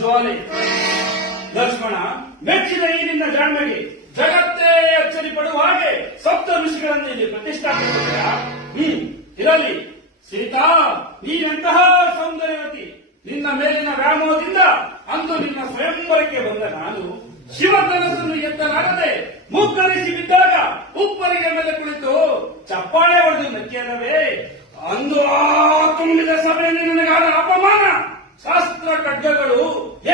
ಜ್ವಾಲೆ. ಲಕ್ಷ್ಮಣ, ಮೆಚ್ಚಿದ ಈ ನಿನ್ನ ಜಾಣ್ಮೆಗೆ ಜಗತ್ತೇ ಅಚ್ಚರಿ ಪಡುವ ಹಾಗೆ ಸಪ್ತ ಋಷಿಗಳನ್ನು ಇಲ್ಲಿ ಪ್ರತಿಷ್ಠಾಪಿಸುತ್ತೀರಾ? ಇರಲಿ ಸೀತಾ, ನೀನೆಂತಹ ಸೌಂದರ್ಯವತಿ. ನಿನ್ನ ಮೇಲಿನ ವ್ಯಾಮೋಹದಿಂದ ಅಂದು ನಿನ್ನ ಸ್ವಯಂವರಕ್ಕೆ ಬಂದ ನಾನು ಶಿವಧನಸ್ಸನ್ನು ಎತ್ತಲಾಗದೆ ಮುಗ್ಗರಿಸಿ ಬಿದ್ದಾಗ ಉಪ್ಪರಿಗೆ ಮೇಲೆ ಕುಳಿತು ಚಪ್ಪಾಳೆ ಹೊಡೆದು ನಕ್ಕಿಯಲ್ಲವೇ? ಅಂದು ಆ ತುಂಬಿದ ಸಭೆಯಲ್ಲಿ ನನಗಾದ ಅಪಮಾನ. ಶಾಸ್ತ್ರ ಖಡ್ಗಗಳು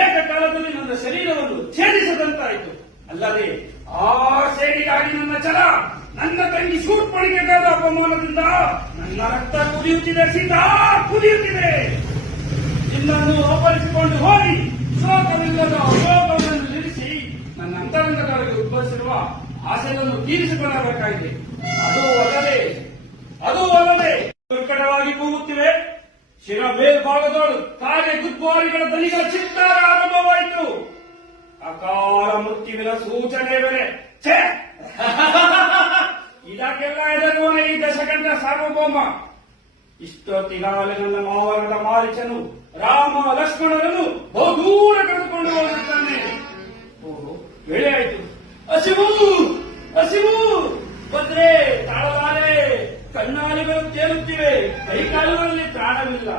ಏಕಕಾಲದಲ್ಲಿ ನನ್ನ ಶರೀರವನ್ನು ಛೇದಿಸದಂತಾಯಿತು. ಅಲ್ಲದೆ ಆ ಸೇಡಿಗಾಗಿ ನನ್ನ ಛಲ, ನನ್ನ ತಂಗಿ ಶೂರ್ಪಣಿಗೆಗಾದ ಅಪಮಾನದಿಂದ ನನ್ನ ರಕ್ತ ಕುದಿಯುತ್ತಿದೆ ಸೀತಾ, ಕುದಿಯುತ್ತಿದೆ. ನಿನ್ನನ್ನು ಅಪರಿಸಿಕೊಂಡು ಹೋಗಿ ಶೋಕವಿಲ್ಲದ ಅಶೋಕವನ್ನು ನಿಲ್ಲಿಸಿ ನನ್ನ ಅಂತರಂಗದವರೆಗೆ ಉದ್ಭವಿಸಿರುವ ಆಸೆಯನ್ನು ತೀರಿಸಿಕೊಳ್ಳಬೇಕಾಗಿದೆ. ಅದು ಅಲ್ಲದೆ ದುರ್ಘಟವಾಗಿ ಕೂಗುತ್ತಿವೆ. ಶಿರ ಮೇಲ್ಭಾಗದೋಳು ಕಾಗೆ ಗುದ್ವಾರಿಗಳ ದನಿಗಳ ಚಿತ್ತಾರ ಆರಂಭವಾಯಿತು. ಅಕಾಲ ಮೃತ್ಯುವಿನ ಸೂಚನೆ ಬೇರೆ. ಛೇ, ಇದಕ್ಕೆಲ್ಲ ಎದುರುವನ ಈ ದಶಕಂಠ ಸಾರ್ವಭೌಮ. ಇಷ್ಟೊತ್ತಿಗಾಗಲೇ ನನ್ನ ಮಾವನದ ಮಾರೀಚನು ರಾಮ ಲಕ್ಷ್ಮಣರನ್ನು ಬಹುದೂರ ಕರೆದುಕೊಂಡು ಹೋಗುತ್ತಾನೆ. ಓಹೋ, ವೇಳೆ ಆಯಿತು. ಹಸಿವು ಬಂದ್ರೆ ತಾಳಲಾರೆ. ಕಣ್ಣಾಲಿಗಳು ತೇಲುತ್ತಿವೆ, ಕೈಕಾಲುಗಳಲ್ಲಿ ಪ್ರಾಣವಿಲ್ಲ.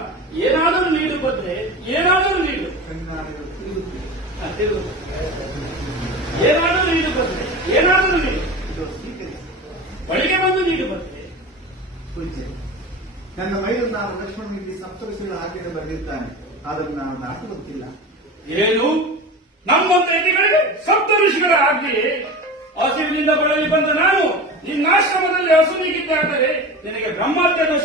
ಏನಾದರೂ ನೀಡು ಬಂದ್ರೆ, ಏನಾದರೂ ನೀಡು. ಏನಾದರೂ ನೀಡು ಬಂದ್ರೆ, ಏನಾದರೂ ನೀಡು. ಬಳಿಗೆ ಬಂದು ನೀಡು ಬಂದ್ರೆ. ನನ್ನ ಮೈಲು ನಾನು ಲಕ್ಷ್ಮಣನಿಗೆ ಸಪ್ತಋಷಿಗಳ ಆಜ್ಞೆ ಬರೆದಿದ್ದಾನೆ, ಅದನ್ನು ನಾನು ದಾಟುವಂತಿಲ್ಲ. ಏನು? ನಮ್ಮ ಪ್ರೇಮಿಗಳಿಗೆ ಸಪ್ತ ಋಷಿಗಳ ಆಜ್ಞೆ? ಹಸಿವಿನಿಂದ ಬಳಲಿ ಬಂದ ನಾನು ನಿನ್ನಾಶ್ರಮದಲ್ಲಿ ಹಸುವಿಗಿದ್ದಾದರೆ ನಿನಗೆ ಬ್ರಹ್ಮತ್ಯ ದೋಷ